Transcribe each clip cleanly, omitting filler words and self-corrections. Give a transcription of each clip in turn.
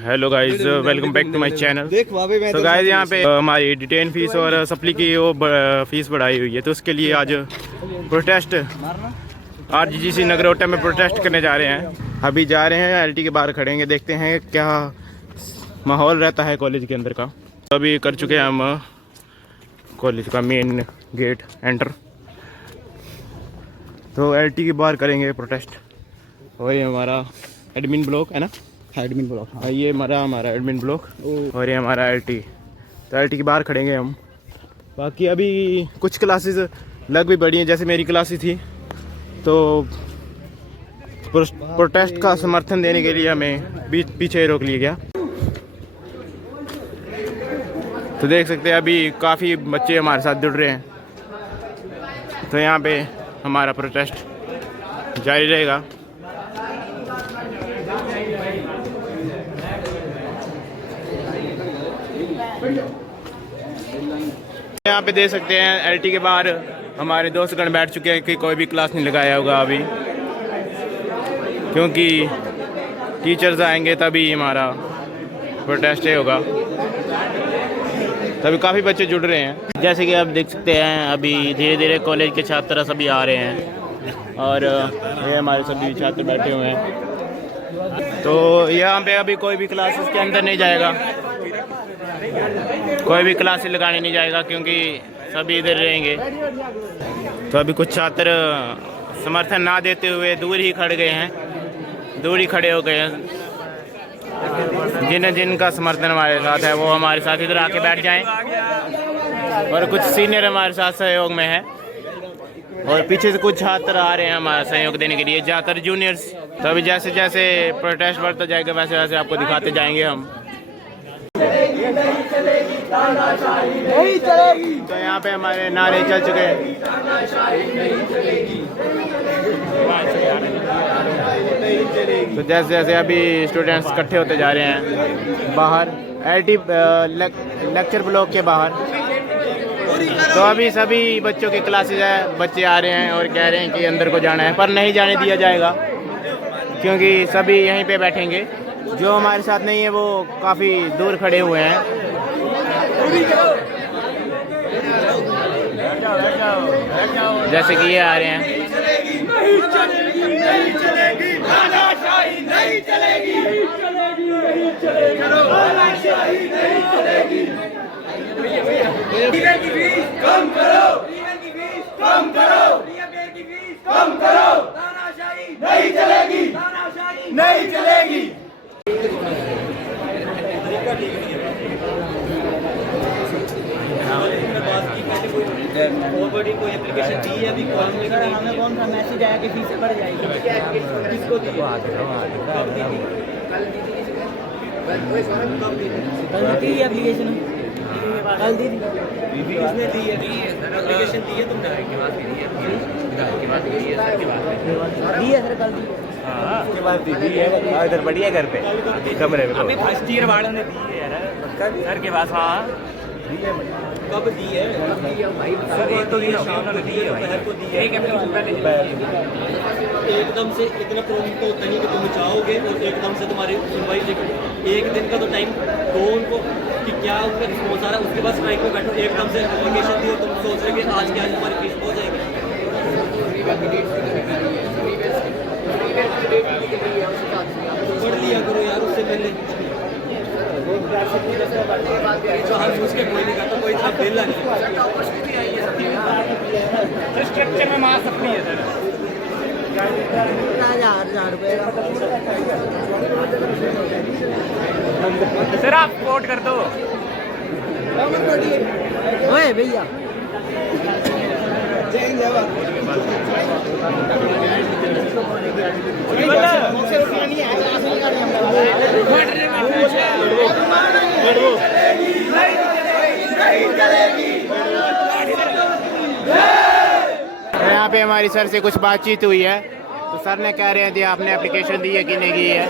Hello guys, welcome back to my channel. तो guys यहाँ पे हमारी डिटेन फीस और सप्ली की वो फीस बढ़ाई हुई है, तो उसके लिए आज प्रोटेस्ट आरजीसी नगरोटा में प्रोटेस्ट करने जा रहे हैं। अभी जा रहे हैं, एलटी के बाहर खड़ेंगे, देखते हैं क्या माहौल रहता है कॉलेज के अंदर का। तो अभी कर चुके हैं हम कॉलेज का मेन गेट एंटर, तो एलटी के बाहर करेंगे प्रोटेस्ट। और ये हमारा एडमिन ब्लॉक है ना, एडमिन ब्लॉक। हाँ, ये हमारा एडमिन ब्लॉक और ये हमारा एलटी। तो एलटी के बाहर खड़ेंगे हम। बाकी अभी कुछ क्लासेस लग भी बढ़ी हैं, जैसे मेरी क्लासेस थी, तो प्रोटेस्ट का समर्थन देने के लिए हमें पीछे रोक लिया गया। तो देख सकते हैं अभी काफ़ी बच्चे हमारे साथ जुड़ रहे हैं, तो यहाँ पे हमारा प्रोटेस्ट जारी रहेगा। यहाँ पे देख सकते हैं एलटी के बाहर हमारे दोस्तगण बैठ चुके हैं कि कोई भी क्लास नहीं लगाया होगा अभी, क्योंकि टीचर्स आएंगे तभी हमारा प्रोटेस्ट होगा। तभी काफ़ी बच्चे जुड़ रहे हैं। जैसे कि आप देख सकते हैं अभी धीरे धीरे कॉलेज के छात्र सभी आ रहे हैं और ये हमारे सभी छात्र बैठे हुए हैं। तो यहाँ पे अभी कोई भी क्लासेस के अंदर नहीं जाएगा, कोई भी क्लासेस लगाने नहीं जाएगा, क्योंकि सभी इधर रहेंगे। तो अभी कुछ छात्र समर्थन ना देते हुए दूर ही खड़े गए हैं, दूर ही खड़े हो गए हैं। जिनका समर्थन हमारे साथ है वो हमारे साथ इधर आके बैठ जाएं। और कुछ सीनियर हमारे साथ सहयोग में है और पीछे से कुछ छात्र आ रहे हैं हमारा सहयोग देने के लिए, ज़्यादातर जूनियर्स। तो अभी जैसे जैसे प्रोटेस्ट बढ़ता जाएगा वैसे वैसे आपको दिखाते जाएंगे हम। नहीं चलेगी। तो यहाँ पे हमारे नारे चल चुके हैं। तो जैसे जैसे अभी स्टूडेंट्स इकट्ठे होते जा रहे हैं बाहर एलटी लेक्चर ब्लॉक के बाहर, तो अभी सभी बच्चों की क्लासेस है, बच्चे आ रहे हैं और कह रहे हैं कि अंदर को जाना है, पर नहीं जाने दिया जाएगा क्योंकि सभी यहीं पे बैठेंगे। जो हमारे साथ नहीं है वो काफ़ी दूर खड़े हुए हैं। जैसे कि ये आ रहे हैं। नहीं चलेगी, नहीं चलेगी, तानाशाही नहीं चलेगी, नहीं चलेगी, नहीं चलेगी, तानाशाही नहीं चलेगी। टीचर की फीस कम करो, टीचर की फीस कम करो, टीचर की फीस कम करो, तानाशाही नहीं चलेगी, तानाशाही नहीं चलेगी। बड़ी कोई एप्लीकेशन दी है अभी कॉल में, हमें कौन सा मैसेज आया कि फीस बढ़ जाएगी, किसको दी? कल दी एप्लीकेशन, कल दी किसने दी है? एप्लीकेशन दी है तुमने? दी है सर, कल दी। हाँ, उसके बाद दी है इधर बढ़िया घर पे कमरे में। अभी फर्स्ट ईयर वालों ने दी है सर के पास। हाँ कब दी है भाई? सर एक तो दी है, उन्होंने दी है भाई को दी है। एक एकदम से इतना प्रॉब्लम तो होता नहीं कि तुम जाओगे और एकदम से तुम्हारी सुनवाई एक दिन का तो टाइम दो उनको कि क्या उनका रिस्पॉन्स आ रहा है, उसके बाद स्ट्राइक में बैठो। एकदम से एप्लीकेशन दी और तुम सोच रहे कि आज के आज हमारी फीस हो जाएगी। पढ़ लिया करो यार उससे पहले। जो हर उसके कोई नहीं करता, कोई इतना बेला नहीं। स्ट्रक्चर में मार सकती है सर। 1000 रुपये सर आप कोट कर दो। ओए भैया यहाँ पे हमारी सर से कुछ बातचीत हुई है, तो सर ने कह रहे हैं कि आपने एप्लीकेशन दी है कि नहीं की है।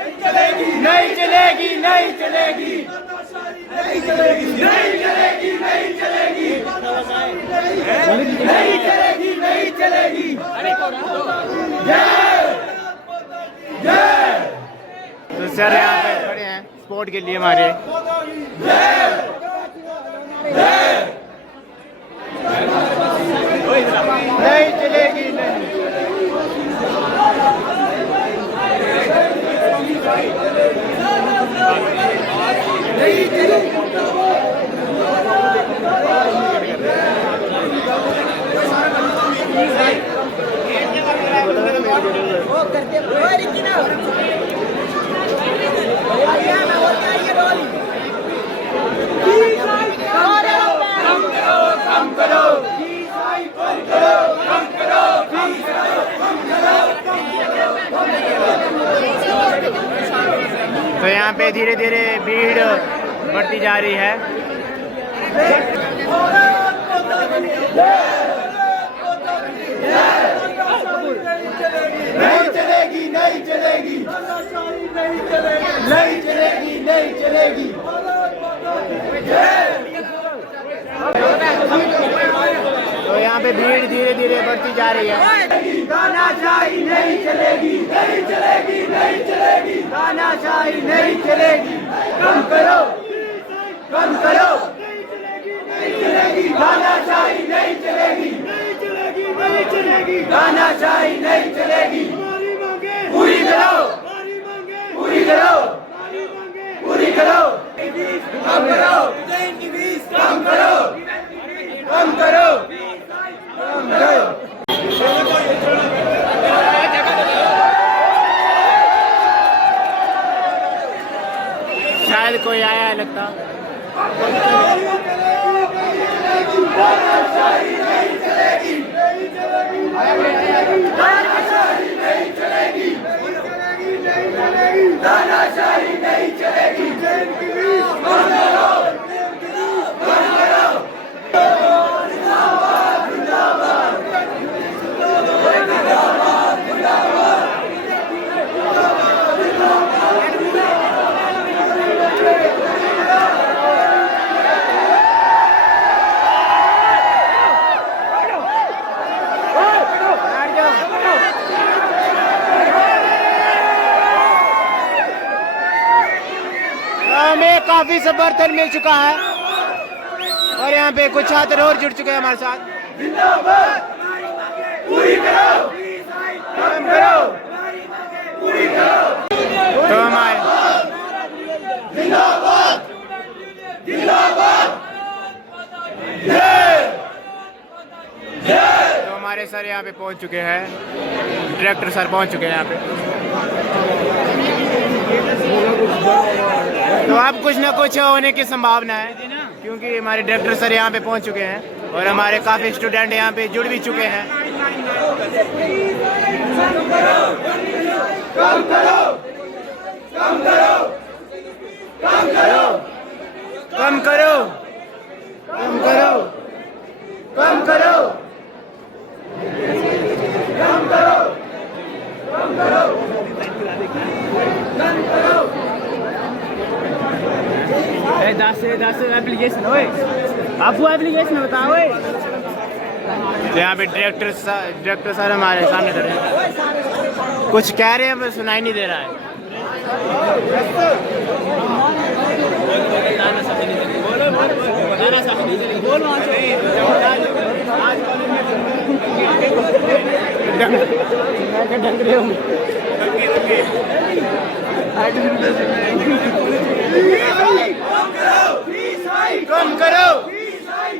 नहीं चलेगी, नहीं चलेगी, नहीं चलेगी, नहीं चलेगी, नहीं चलेगी। सपोर्ट के लिए हमारे। नहीं चलेगी तो यहाँ पे धीरे धीरे भीड़ बढ़ती जा रही है। नहीं चलेगी, नहीं चलेगी, नहीं चलेगी, नहीं चलेगी। तो यहाँ पे भीड़ धीरे धीरे बढ़ती जा रही है। तानाशाही नहीं चलेगी, नहीं चलेगी, नहीं चलेगी, तानाशाही नहीं चलेगी। कम करो, कम करो, नहीं चलेगी, तानाशाही नहीं चलेगी, नहीं चलेगी, नहीं चलेगी, तानाशाही नहीं चलेगी। पूरी करो, पूरी करो, पूरी करो, कम करो, कम करो, कम करो, कम करो। शायद कोई आया है लगता। तानाशाही नहीं चलेगी, नहीं चलेगी, तानाशाही नहीं चलेगी, नहीं चलेगी, तानाशाही नहीं चलेगी। कम करो, कम करो। जिंदाबाद, जिंदाबाद, जिंदाबाद, जिंदाबाद। हमें काफी समर्थन मिल चुका है और यहाँ पे कुछ छात्र और जुड़ चुके हैं हमारे साथ। जिंदाबाद, पूरी करो, कम करो, पूरी करो। तो हमारे जिंदाबाद, जिंदाबाद, जय जय। तो हमारे सर यहाँ पे पहुँच चुके हैं, डायरेक्टर सर पहुँच चुके हैं यहाँ पे। तो अब कुछ ना कुछ होने की संभावना है क्योंकि हमारे डायरेक्टर सर यहाँ पे पहुँच चुके हैं और हमारे काफ़ी स्टूडेंट यहाँ पे जुड़ भी चुके हैं। कम करो, कम करो, कम करो, कम करो, कम करो, कम करो, कम करो, कम करो, कम करो। 10 एप्लीकेशन ओए, आपको एप्लीकेशन बताओ ओए। तो यहाँ पे डायरेक्टर सर हमारे सामने खड़े हैं, कुछ कह रहे हैं पर सुनाई नहीं दे रहा है। कम करो,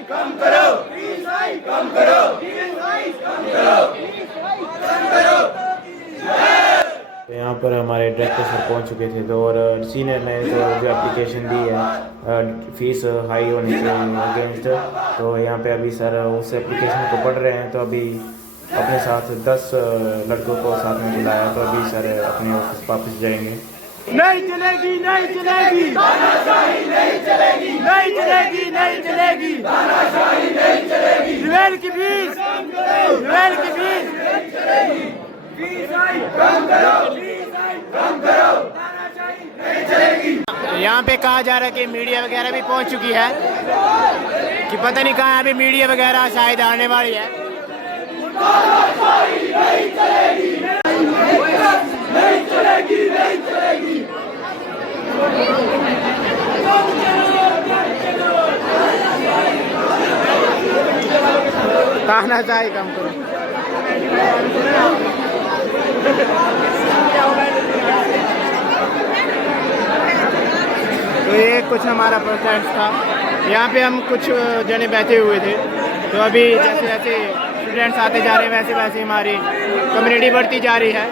कम करो, कम करो, कम करो, कम करो। तो यहाँ पर हमारे डायरेक्टर सर पहुँच चुके थे तो और सीनियर ने तो जो एप्लीकेशन दी है फीस हाई होने के अगेंस्ट, तो यहाँ पे अभी सर उस एप्लीकेशन को पढ़ रहे हैं। तो अभी अपने साथ 10 लड़कों को साथ में बुलाया, तो अभी सर अपने ऑफिस वापस जाएंगे। नहीं चलेगी, नहीं चलेगी, तानाशाही नहीं चलेगी, नहीं चलेगी, नहीं चलेगी, तानाशाही नहीं चलेगी। ट्वेल्व की फीस, ट्वेल्व की फीस कम करो, कम करो, तानाशाही नहीं चलेगी। यहाँ पे कहा जा रहा है कि मीडिया वगैरह भी पहुँच चुकी है, कि पता नहीं कहाँ अभी मीडिया वगैरह शायद आने वाली है। तानाशाही नहीं चलेगी, नहीं चलेगी, नहीं चलेगी, तानाशाही कम करो। तो ये कुछ हमारा प्रोसेस था। यहाँ पे हम कुछ जने बैठे हुए थे, तो अभी जैसे जैसे स्टूडेंट्स आते जा रहे हैं वैसे वैसे हमारी कम्युनिटी बढ़ती जा रही है।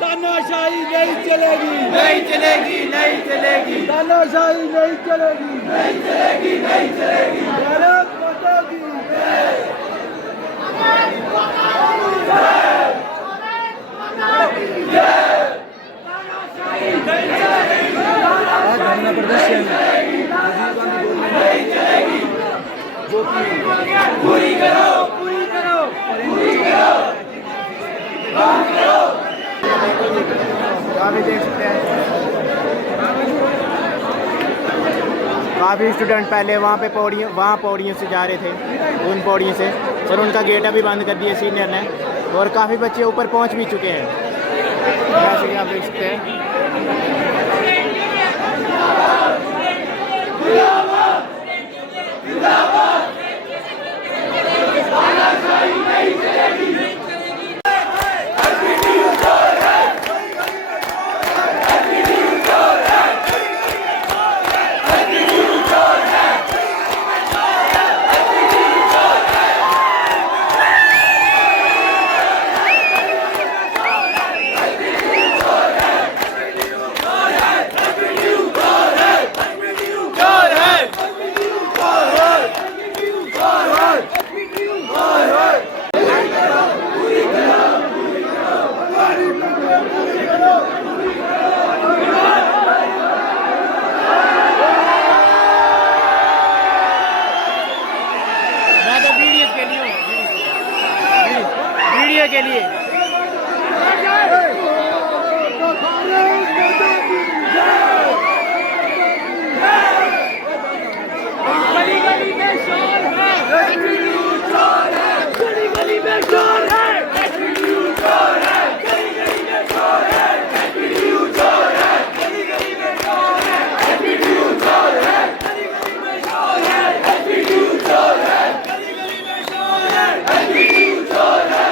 तानाशाही नहीं चलेगी, नहीं चलेगी, नहीं चलेगी। तानाशाही नहीं चलेगी, नहीं चलेगी, नहीं चलेगी। भारत माता की जय। धरना प्रदर्शन पूरी करो, पूरी करो, पूरी करो। काफ़ी देख सकते हैं काफ़ी स्टूडेंट पहले वहाँ पे पौड़ियों से जा रहे थे, उन पौड़ियों से, और उनका गेट अभी बंद कर दिया सीनियर ने, और काफ़ी बच्चे ऊपर पहुँच भी चुके हैं, जैसे कि आप देख सकते हैं। वीडियो के लिए गली गली में शोर है, गली गली में शोर है, गली गली में शोर है, गली गली में शोर है, गली गली में शोर है, गली गली में शोर है, गली गली में शोर है, गली गली में शोर है, गली गली में शोर है, गली गली में शोर है, गली गली में शोर है।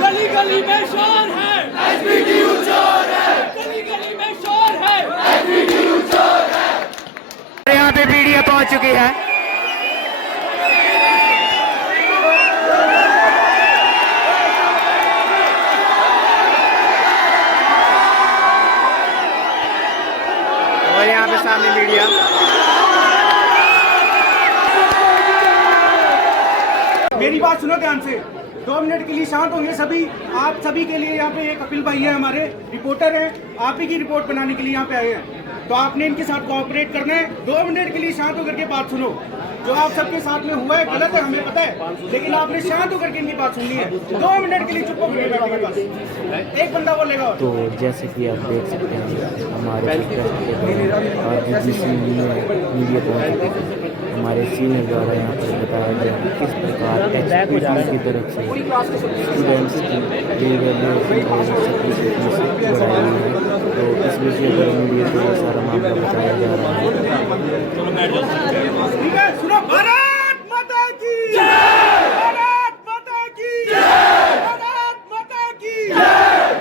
गली गली में शोर है, एसपीडीयू चोर है, गली गली में शोर है, एसपीडीयू चोर है। यहाँ पे वीडियो पहुँच चुकी है। और यहाँ पे सामने मीडिया। मेरी बात सुनो ध्यान से, 2 मिनट के लिए शांत होंगे सभी। आप सभी के लिए यहाँ पे एक कपिल भाई है, हमारे रिपोर्टर हैं, आप ही की रिपोर्ट बनाने के लिए यहाँ पे आए हैं, तो आपने इनके साथ कोऑपरेट करना है। 2 मिनट के लिए शांत होकर के बात सुनो। जो आप सबके साथ में हुआ है गलत है, हमें पता है, लेकिन आपने शांत होकर के इनकी बात सुननी है। 2 मिनट के लिए चुप होकर बैठिए बस, एक बंदा बोलेगा। तो जैसे कि आप देख सकते हैं हमारे मीडिया पहुँच हमारे सीनियर द्वारा यहाँ पर बताया गया किस प्रकार एचपीटी की तरफ से स्टूडेंट्स की रिवैल्यूएशन और सर्टिफिकेशन बढ़ाई है। तो इस विषय पर मीडिया को सारा मामला बताया जा रहा है। सुनो, भारत माता की जय, भारत माता की जय, भारत माता की जय।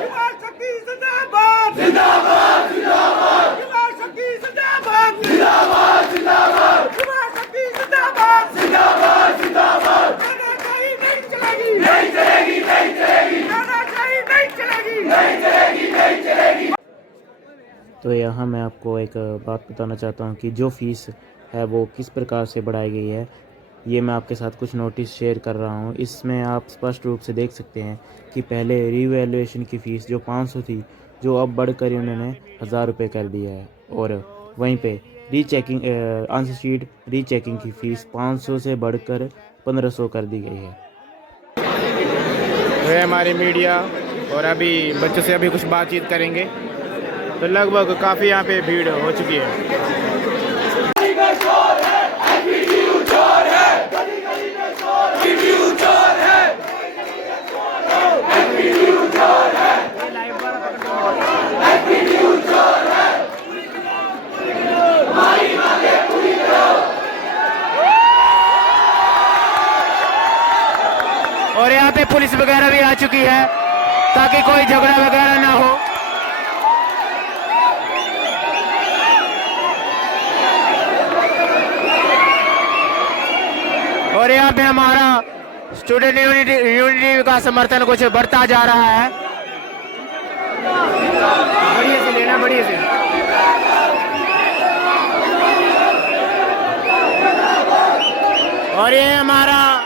युवा शक्ति जिंदाबाद, जिंदाबाद, जिंदाबाद। युवा शक्ति जिंदाबाद, जिंदाबाद, जिंदाबाद। युवा शक्ति जिंदाबाद, जिंदाबाद, जिंदाबाद। तो यहाँ मैं आपको एक बात बताना चाहता हूँ कि जो फ़ीस है वो किस प्रकार से बढ़ाई गई है। ये मैं आपके साथ कुछ नोटिस शेयर कर रहा हूँ। इसमें आप स्पष्ट रूप से देख सकते हैं कि पहले रीवैल्यूएशन की फ़ीस जो 500 थी, जो अब बढ़कर उन्होंने 1000 रुपये कर दिया है। और वहीं पे रीचेकिंग आंसर शीट रीचेकिंग की फ़ीस 500 से बढ़कर 1500 कर दी गई है। वह हमारी मीडिया और अभी बच्चों से अभी कुछ बातचीत करेंगे। तो लगभग काफ़ी यहाँ पे भीड़ हो चुकी है। और यहाँ पे पुलिस वगैरह भी आ चुकी है ताकि कोई झगड़ा वगैरह ना हो। और यहाँ पे हमारा स्टूडेंट यूनिटी का समर्थन कुछ बढ़ता जा रहा है। बढ़िया से लेना, बढ़िया से। और ये हमारा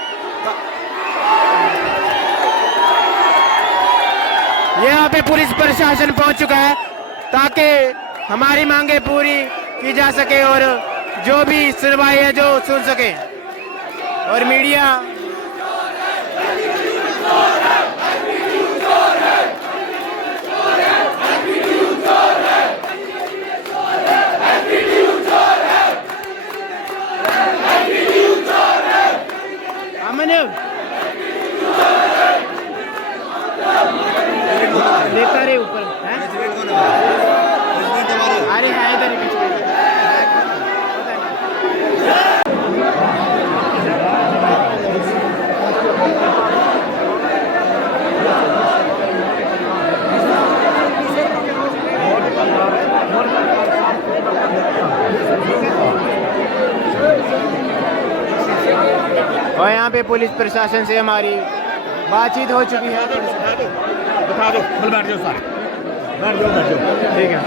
यहाँ पे पुलिस प्रशासन पहुंच चुका है ताकि हमारी मांगे पूरी की जा सके और जो भी सुनवाई है जो सुन सके। और मीडिया लेता रहे ऊपर है। अरे है इधर बीच में। और यहाँ पे पुलिस प्रशासन से हमारी बातचीत हो चुकी है। बता दो, बैठ जाओ सारे, बैठ जाओ, ठीक है।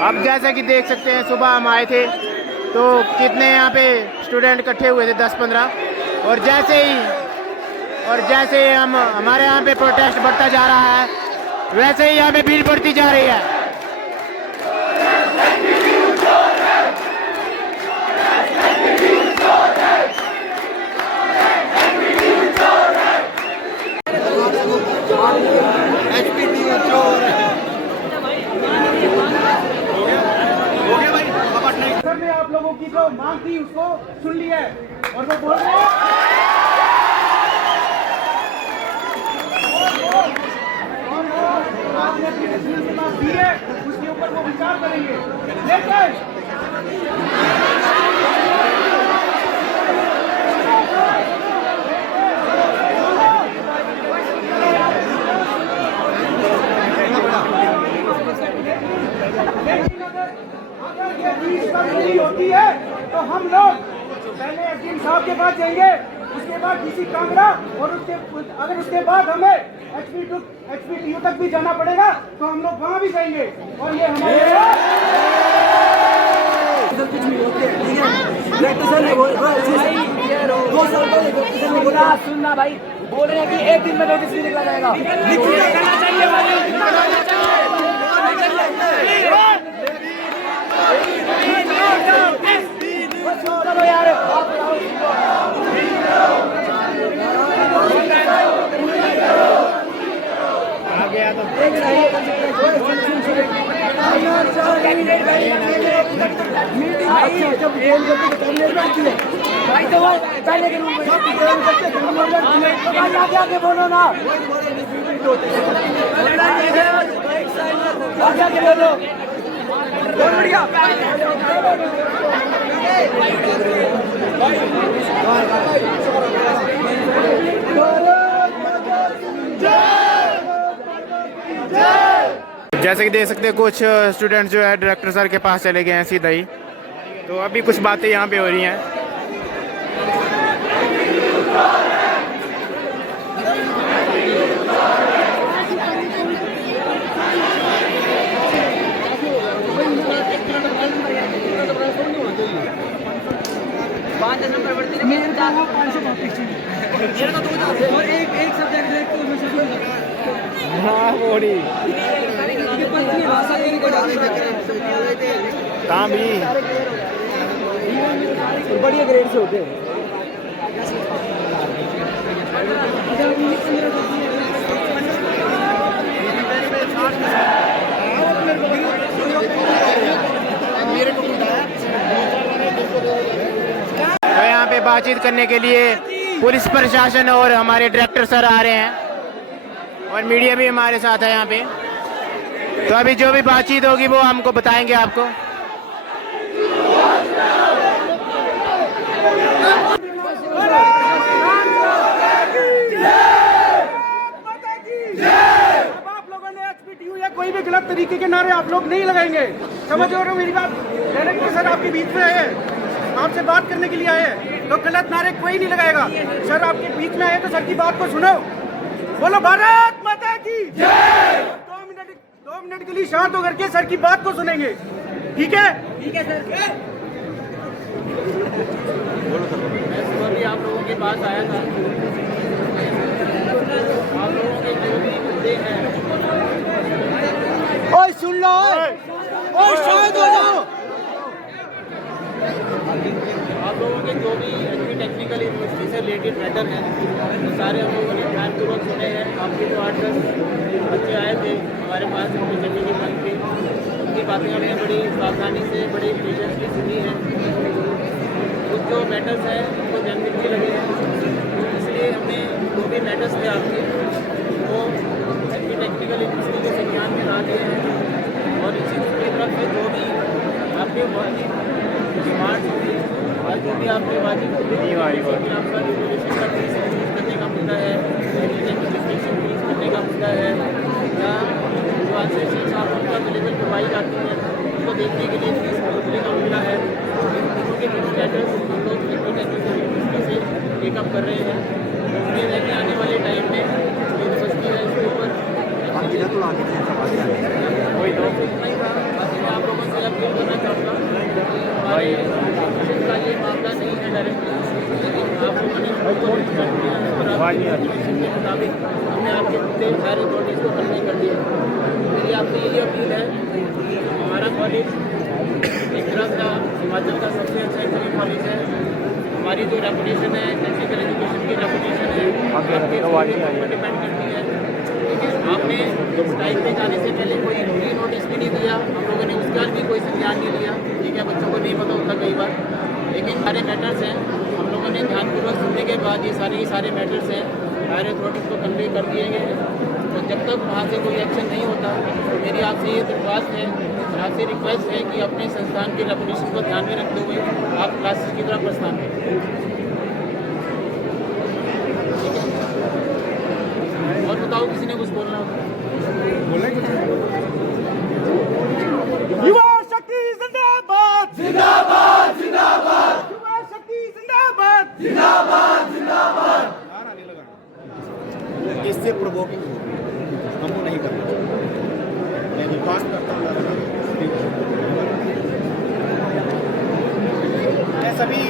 अब जैसा कि देख सकते हैं सुबह हम आए थे तो कितने यहाँ पे स्टूडेंट इकट्ठे हुए थे, 10-15। और जैसे ही हमारे यहाँ पे प्रोटेस्ट बढ़ता जा रहा है वैसे ही यहाँ पे भीड़ बढ़ती जा रही है। सर ने आप लोगों की जो मांग थी उसको सुन लिया है और वो बोल रहे हैं आपने अपनी तस्वीर से मांग दी है, उसके ऊपर वो विचार करेंगे। लेकिन अगर ये चीज पूरी होती है तो हम लोग पहले एसडीएम साहब के पास जाएंगे, उसके बाद डीसी कांगड़ा और उसके बाद हमें एचपीटीयू तक भी जाना पड़ेगा तो हम लोग वहाँ भी जाएंगे। और ये हमारे सुनना भाई बोल रहे हैं कि एक दिन में नोटिस नहीं निकला जाएगा। चलो यार आ गया तो भाई तो पहले के रूम में आगे बोलो ना, आगे बोलो बढ़िया। जैसे कि देख सकते हैं कुछ स्टूडेंट जो है डायरेक्टर सर के पास चले गए हैं सीधा ही। तो अभी कुछ बातें यहाँ पे हो रही हैं। हाँ बोरी कहाँ भी बढ़िया ग्रेड से होते हैं। तो यहाँ पे बातचीत करने के लिए पुलिस प्रशासन और हमारे डायरेक्टर सर आ रहे हैं और मीडिया भी हमारे साथ है यहाँ पे। तो अभी जो भी बातचीत होगी वो हमको बताएंगे आपको। आप लोगों ने HPTU या कोई भी गलत तरीके के नारे आप लोग नहीं लगाएंगे, समझ रहे हो मेरी बात? डायरेक्टर सर आपके बीच में आए हैं, आपसे बात करने के लिए आए हैं, तो गलत नारे कोई नहीं लगाएगा। सर आपके बीच में आए तो सर की बात को सुनो। बोलो भारत माता की जय। 2 मिनट के लिए शांत होकर के सर की बात को सुनेंगे, ठीक है? ठीक है सर। मैं आप लोगों के पास आया था, आप लोगों के जो भी मुद्दे हैं, ओए सुन लो, ओए शांत हो जाओ। आप लोगों के जो भी टेक्निकल यूनिवर्सिटी से रिलेटेड मैटर हैं वो सारे हम लोगों ने ध्यानपूर्वक सुने हैं। आपके जो 8-10 बच्चे आए थे हमारे पास जमीन की बन के, उनकी बातें हमने बड़ी सावधानी से बड़ी पेशेंसली सुनी है। कुछ जो मैटर्स हैं उनको जेन्युइन भी लगे हैं, इसलिए हमने जो भी मैटर्स थे आपके वो टेक्निकल यूनिवर्सिटी के संज्ञान में ला दिए हैं। और इसी दूसरी तरफ से जो भी आपके वाजिब डिमांड्स होंगी और जो भी आपके वाजिब आपका रिजर्वेशन का फीस इंक्रीज करने का मुद्दा है, रजिस्ट्रेशन फीस करने का मुद्दा है, या जो आंसर आप उनका अवेलेबल करवाई जाती है उनको देखने के लिए फीस भरने का मुद्दा है। उनके कुछ मैटर्स हम लोग टेक्निकल यूनिवर्सिटी से टेकअप कर रहे हैं। उम्मीद है कि आने वाले टाइम में यूनिवर्सिटी है इसके ऊपर कोई तो नहीं था। बाकी मैं आप लोगों से अपील करना चाहूँगा कि हमारे का ये मामला नहीं है डायरेक्टली, लेकिन आप लोगों ने के मुताबिक हमने आपके मुद्दे हायर अथॉरिटीज़ को कन्वे कर दिए। मेरी आपसे यही अपील है कि हमारा कॉलेज एक तरह का हिमाचल का सबसे अच्छा इंजीनियरिंग कॉलेज है। हमारी जो रेपुटेशन है, टेक्निकल एजुकेशन की रेपुटेशन है, आपके ऊपर डिपेंड करती है। लेकिन आपने स्ट्राइक में जाने से पहले कोई री नोटिस भी नहीं दिया, हम लोगों ने उसका भी कोई संज्ञान नहीं लिया। ठीक है, बच्चों को नहीं पता होता कई बार, लेकिन सारे मैटर्स हैं हम लोगों ने ध्यानपूर्वक सुनने के बाद ये सारे मैटर्स हैं हायर अथॉरिटीज़ को कन्वे कर दिए गए हैं। तो जब तक वहाँ से कोई एक्शन नहीं होता, तो मेरी आपसे ये दरख्वास्त है, आपसे रिक्वेस्ट है कि अपने संस्थान की रेपुटेशन को ध्यान में रखते हुए आप क्लासेस की तरफ प्रस्थान करें। और बताओ, किसी ने कुछ बोलना हो? युवा शक्ति जिंदाबाद, जिंदाबाद, जिंदाबाद। युवा शक्ति जिंदाबाद, जिंदाबाद, जिंदाबाद। इससे प्रोवोकिंग हमको नहीं करना चाहिए। मैं विश्वास करता हूँ मैं सभी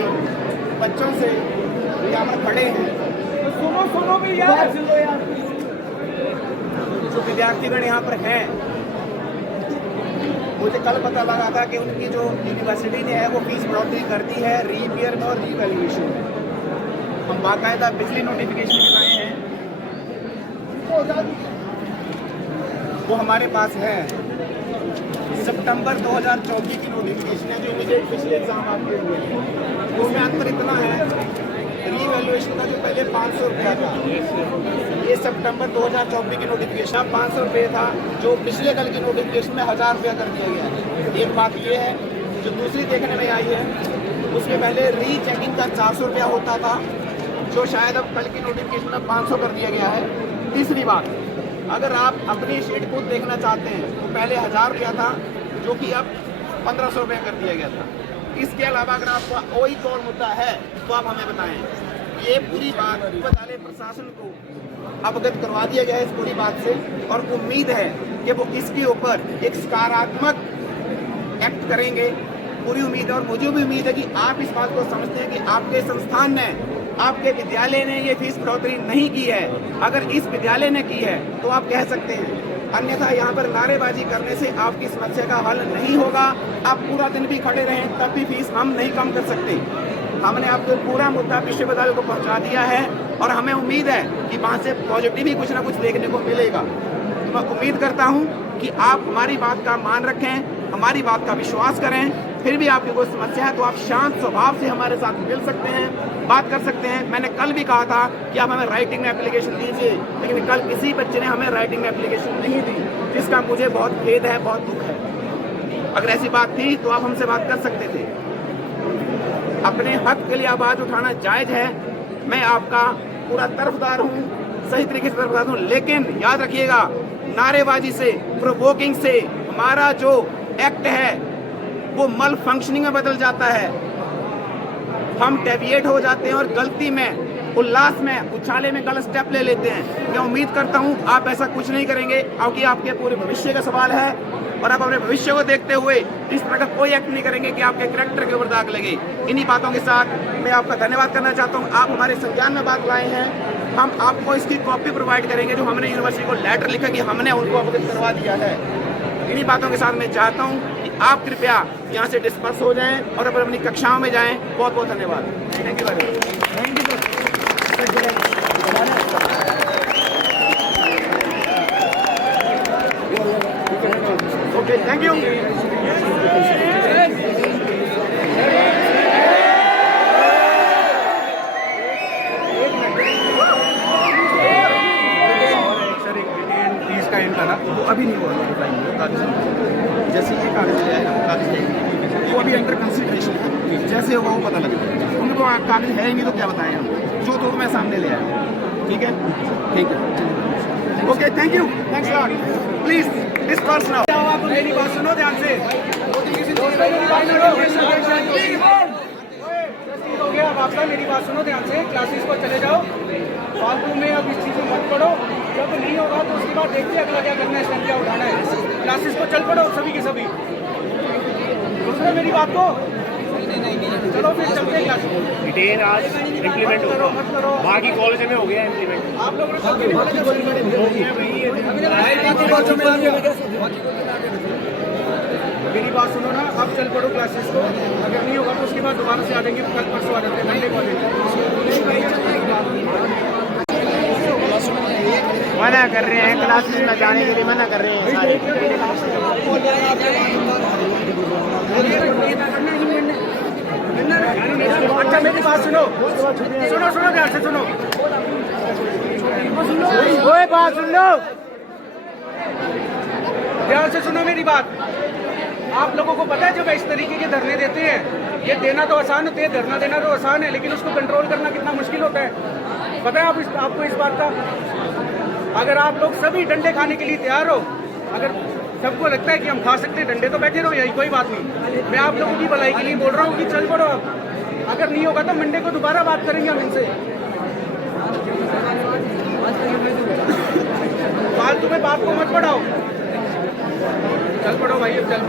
बच्चों से यहाँ पर खड़े हैं, सुनो भी यार, जो विद्यार्थीगण यहाँ पर हैं, मुझे कल पता लगा था कि उनकी जो यूनिवर्सिटी ने है वो फीस बढ़ोतरी कर दी है रीईयर में और रीवैल्यूएशन में। हम बाकायदा पिछली नोटिफिकेशन भी लाए हैं, वो हमारे पास है। सितंबर 2024 की नोटिफिकेशन है जो इमीडिएट पिछले एग्जाम आपके हुए हैं। तो उसमें अंतर इतना है, रीवैल्यूएशन का जो पहले 500 रुपया था, ये सितंबर 2024 की नोटिफिकेशन 500 रुपये था, जो पिछले कल की नोटिफिकेशन में 1000 रुपया कर दिया गया है। एक बात ये है। जो दूसरी देखने में आई है, उसके पहले रीचेकिंग का 400 रुपया होता था, जो शायद अब कल की नोटिफिकेशन में 500 कर दिया गया है। तीसरी बात, अगर आप अपनी शीट खुद देखना चाहते हैं तो पहले 1000 रुपया था, जो कि अब 1500 रुपया कर दिया गया था। इसके अलावा अगर आपका कोई और मुद्दा है तो आप हमें बताएं। ये पूरी बात विद्यालय प्रशासन को अवगत करवा दिया गया है इस पूरी बात से, और उम्मीद है कि वो इसके ऊपर एक सकारात्मक एक्ट करेंगे। पूरी उम्मीद है, और मुझे भी उम्मीद है कि आप इस बात को समझते हैं कि आपके संस्थान ने, आपके विद्यालय ने ये फीस बढ़ोतरी नहीं की है। अगर इस विद्यालय ने की है तो आप कह सकते हैं, अन्यथा यहाँ पर नारेबाजी करने से आपकी समस्या का हल नहीं होगा। आप पूरा दिन भी खड़े रहें तब भी फीस हम नहीं कम कर सकते। हमने आपको पूरा मुद्दा विश्वविद्यालय को पहुँचा दिया है, और हमें उम्मीद है कि वहाँ से पॉजिटिव ही कुछ ना कुछ देखने को मिलेगा। तो मैं उम्मीद करता हूँ कि आप हमारी बात का मान रखें, हमारी बात का विश्वास करें। फिर भी आपकी कोई समस्या है तो आप शांत स्वभाव से हमारे साथ मिल सकते हैं, बात कर सकते हैं। मैंने कल भी कहा था कि आप हमें राइटिंग में एप्लीकेशन दीजिए, लेकिन कल किसी बच्चे ने हमें राइटिंग में एप्लीकेशन नहीं दी, जिसका मुझे बहुत खेद है, बहुत दुख है। अगर ऐसी बात थी तो आप हमसे बात कर सकते थे। अपने हक के लिए आवाज उठाना जायज है। मैं आपका पूरा तरफदार हूँ, सही तरीके से तरफदार हूँ, लेकिन याद रखिएगा, नारेबाजी से, प्रोवोकिंग से हमारा जो एक्ट है वो मल फंक्शनिंग में बदल जाता है। हम डेविएट हो जाते हैं और गलती में, उल्लास में, उछाले में गलत स्टेप ले लेते हैं। मैं उम्मीद करता हूं आप ऐसा कुछ नहीं करेंगे, क्योंकि आपके पूरे भविष्य का सवाल है, और आप अपने भविष्य को देखते हुए इस तरह का कोई एक्ट नहीं करेंगे कि आपके कैरेक्टर के ऊपर दाग लगे। इन्हीं बातों के साथ मैं आपका धन्यवाद करना चाहता हूँ। आप हमारे संज्ञान में बात लाए हैं, हम आपको इसकी कॉपी प्रोवाइड करेंगे जो हमने यूनिवर्सिटी को लेटर लिखा कि हमने उनको अवगत करवा दिया है। इन्हीं बातों के साथ मैं चाहता हूँ कि आप कृपया यहाँ से डिस्पर्स हो जाएं और अपनी कक्षाओं में जाएं। बहुत बहुत धन्यवाद। Thank you very much. Thank you sir. Okay, thank you. वो अभी नहीं हुआ कागज, जैसे ये कागज है, कागज वो अभी अंडर कंसिडरेशन है, जैसे होगा वो पता लगेगा। उनको कागज है ही नहीं तो क्या बताएं हम, जो तो मैं सामने ले आया। ठीक है, ठीक है, okay, thank you, thanks lot. Please disperse now. आप मेरी बात सुनो ध्यान से। हो गया, अब आपका मेरी बात सुनो ध्यान से। क्लासेस को चले जाओ, फालतू में अब इस चीज़ में मत पढ़ो। जब नहीं होगा तो उसके बाद देखते हैं अगला क्या करना है, स्टेप क्या उठाना है। क्लासेस को चल पड़ो सभी के सभी। सुनो मेरी बात को, चलो फिर चलते हैं क्लासेस। डिटेन आज इम्प्लीमेंट करो, मत करो। बाकी कॉलेज में हो गया इम्प्लीमेंट। आप लोगों मेरी बात सुनो ना, आप चल पड़ो क्लासेस को। अगर नहीं होगा तो उसके बाद दोबारा से आ जाएंगे, कल परसों आ जाते हैं मंडे कॉलेज। मना कर रहे हैं क्लासेस में जाने के लिए, मना कर रहे हैं सारे। अच्छा मेरी बात सुनो, सुनो सुनो ध्यान से सुनो। ओए बात सुन लो, ध्यान से सुनो मेरी बात। आप लोगों को पता है जब इस तरीके के धरने देते हैं, ये देना तो आसान होते है, धरना देना तो आसान है, लेकिन उसको कंट्रोल करना कितना मुश्किल होता है। पता है आपको इस बात का? अगर आप लोग सभी डंडे खाने के लिए तैयार हो, अगर सबको लगता है कि हम खा सकते हैं डंडे, तो बैठे रहो यही, कोई बात नहीं। मैं आप लोगों की भलाई के लिए बोल रहा हूँ कि चल पड़ो अब। अगर नहीं होगा तो मंडे को दोबारा बात करेंगे हम इनसे। फालतू में बात को मत बढ़ाओ, चल पड़ो भाई, अब चल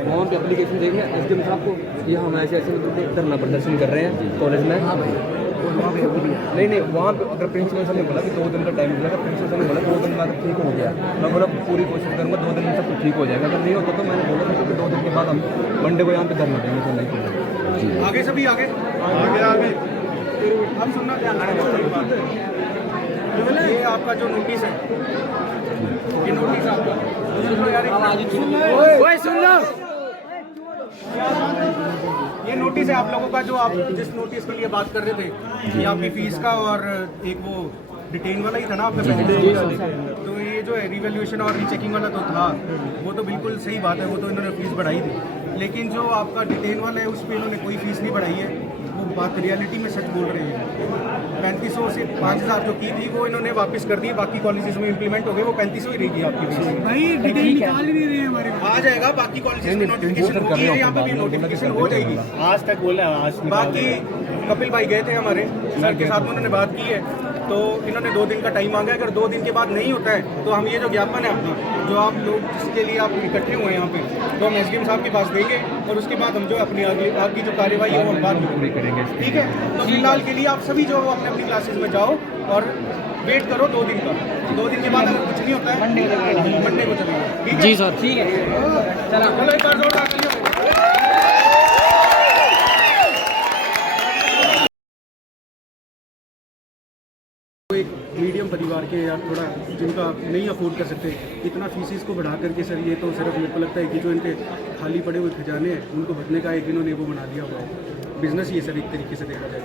वहाँ पे एप्लीकेशन देखना एसडीएम साहब को कि हम ऐसे ऐसे धरना प्रदर्शन कर रहे हैं कॉलेज में। नहीं वहाँ पे अगर प्रिंसिपल सर ने बोला कि 2 दिन का टाइम मिलेगा, प्रिंसिपल सर ने बोला 2 दिन बाद ठीक हो गया। मैं बोला पूरी कोशिश करूँगा 2 दिन में सब कुछ ठीक हो जाएगा। अगर नहीं होता तो मैंने बोला था कि 2 दिन के बाद हम मंडे को यहाँ पे धरना देंगे। तो नहीं आगे सभी आगे आगे आगे हम सुनना ध्यान से। ये आपका जो नोटिस है, ये नोटिस आपका सुन लो। ये नोटिस है आप लोगों का, जो आप जिस नोटिस के लिए बात कर रहे थे कि आपकी फीस का, और एक वो डिटेन वाला ही था ना आपका पहले। तो ये जो है रिवैल्यूएशन और रीचेकिंग वाला तो था, वो तो बिल्कुल सही बात है, वो तो इन्होंने फीस बढ़ाई थी। लेकिन जो आपका डिटेन वाला है उस पर इन्होंने कोई फीस नहीं बढ़ाई है। वो बात रियलिटी में सच बोल रहे हैं। 3500 से 5000 जो की थी वो इन्होंने वापस कर दी, बाकी कॉलेजेस में इम्प्लीमेंट हो गए, वो 3500 ही रहेगी आपकी फीस। भाई डिटेल निकाल ही नहीं रहे हमारे, आ जाएगा बाकी कॉलेजेस में नोटिफिकेशन होगी है, यहाँ पे भी नोटिफिकेशन हो जाएगी। आज तक बोला, आज बाकी कपिल भाई गए थे हमारे सर के साथ, उन्होंने बात की है, तो इन्होंने 2 दिन का टाइम मांगा है। अगर 2 दिन के बाद नहीं होता है तो हम ये जो ज्ञापन है अपना, जो आप लोग जिसके लिए आप इकट्ठे हुए हैं यहाँ पे, तो हम एसडीएम साहब के पास देंगे और उसके बाद हम जो अपनी आगे जो कार्यवाही है वो हम बाद में पूरी करेंगे, ठीक है। तो फिलहाल के लिए आप सभी जो अपने अपनी क्लासेस में जाओ और वेट करो 2 दिन का। 2 दिन के बाद अगर कुछ नहीं होता है मंडे को चलेंगे, ठीक है जी सर, ठीक है। चलो एक बार जोरदार तालियां। एक मीडियम परिवार के या थोड़ा जिनका नहीं अफोर्ड कर सकते इतना फीसिस को बढ़ा करके सर, ये तो सिर्फ मेरे को लगता है कि जो इनके खाली पड़े हुए खजाने हैं उनको भरने का एक इन्होंने वो बना दिया हुआ है बिजनेस, ये सर एक तरीके से देखा जाए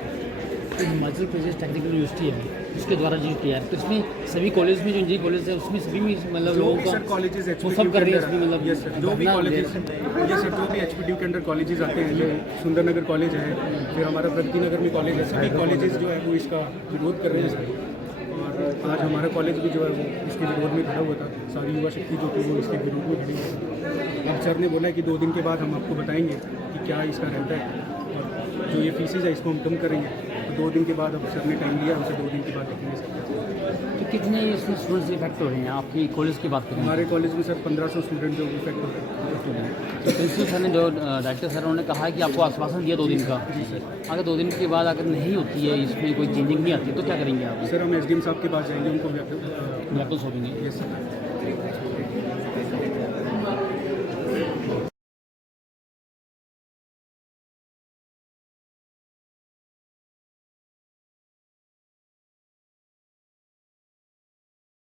तो हिमाचल प्रदेश टेक्निकल यूनिवर्सिटी है उसके द्वारा जो किया है, तो इसमें सभी कॉलेज में जो इंजीनियरिंग कॉलेज है उसमें सभी में मतलब जो लोगों भी का सर कॉलेजेस वो सब कर रही है इसमें, मतलब यस सर, जो भी कॉलेजेस ये सर जो भी एचपीडीयू के अंदर कॉलेजेस आते हैं, जो सुंदरनगर कॉलेज है, फिर हमारा प्रगति नगर में कॉलेज है, सभी कॉलेजेस जो है वो इसका विरोध कर रहे हैं सर। और आज हमारा कॉलेज भी जो है वो इसके विरोध में खड़ा हुआ था, सारी युवा शक्ति जो थी वो इसके विरोध में खड़ी हुई। अब सर ने बोला है कि 2 दिन के बाद हम आपको बताएंगे कि क्या इसका रहता है, और जो ये फीसेज है इसको हम कम करेंगे। तो 2 दिन के बाद अब सर ने टाइम दिया, हमसे 2 दिन के बाद देखेंगे सर। तो कितने इसमें स्टूडेंट्स इफेक्ट हो रहे हैं आपकी कॉलेज की बात करें? हमारे कॉलेज में सर 1500 स्टूडेंट जो इफेक्ट हो रहे हैं। तो प्रिंसिपल सर ने जो डायरेक्टर सर उन्होंने कहा है कि आपको आश्वासन दिया 2 दिन का, अगर 2 दिन के बाद अगर नहीं होती है, इसमें कोई चेंजिंग नहीं आती तो क्या करेंगे आप? सर हम एसडीएम साहब के पास जाएंगे, उनको व्यापक सौंपेंगे। Yes sir.